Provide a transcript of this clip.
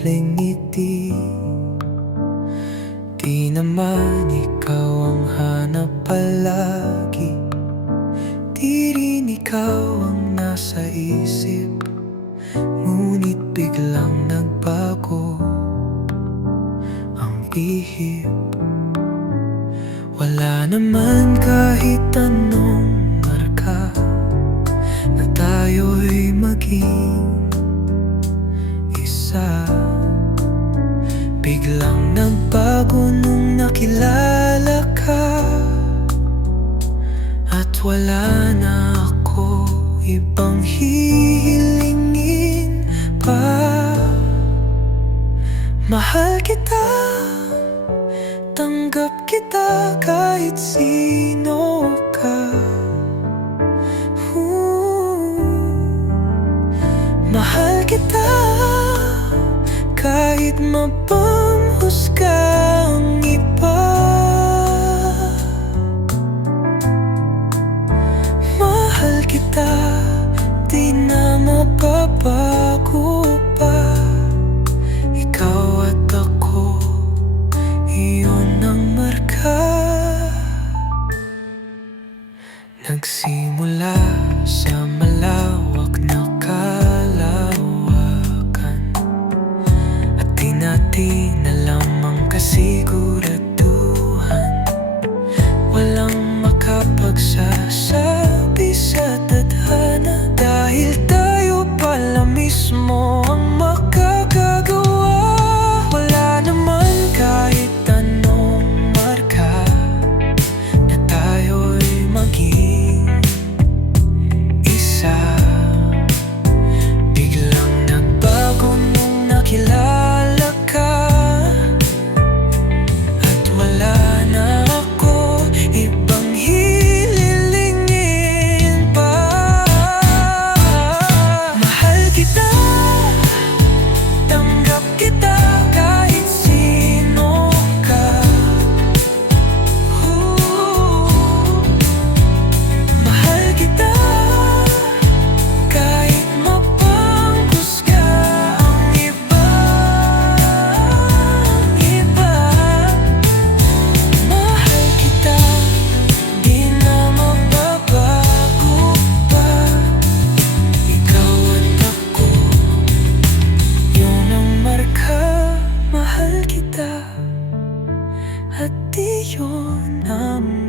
simpleng ngiti. Di naman ikaw ang hanap palagi, di rin ikaw ang nasa isip. Ngunit biglang nagbago ang ihip. Wala naman kahit anong marka na tayo'y maging isa. Biglang nagbago nung nakilala ka, at wala na ako ibang hihilingin pa. Mahal kita, tanggap kita kahit sino ka. Mahal kita kahit mapanghusga ang iba. Mahal kita, di na mababago pa. Ikaw at ako, iyon ang marka. Nagsimula sa malawak na kalawakan, at di natin alam ang kasiguraduhan. Walang makapagsasabi sa tadhana, dahil tayo pala mismo ang makakagawa. Wala naman kahit anong marka na tayo'y maging isa. Biglang nagbago nung nakilala ka, at wala na ako ibang hililingin pa. Mahal kita, tanggap kita kahit sino ka. Mahal kita kahit mapanghusga ang iba. Mahal kita, di na mababago pa. Ikaw at ako, yun ang marka. Mahal kita, at di yun ang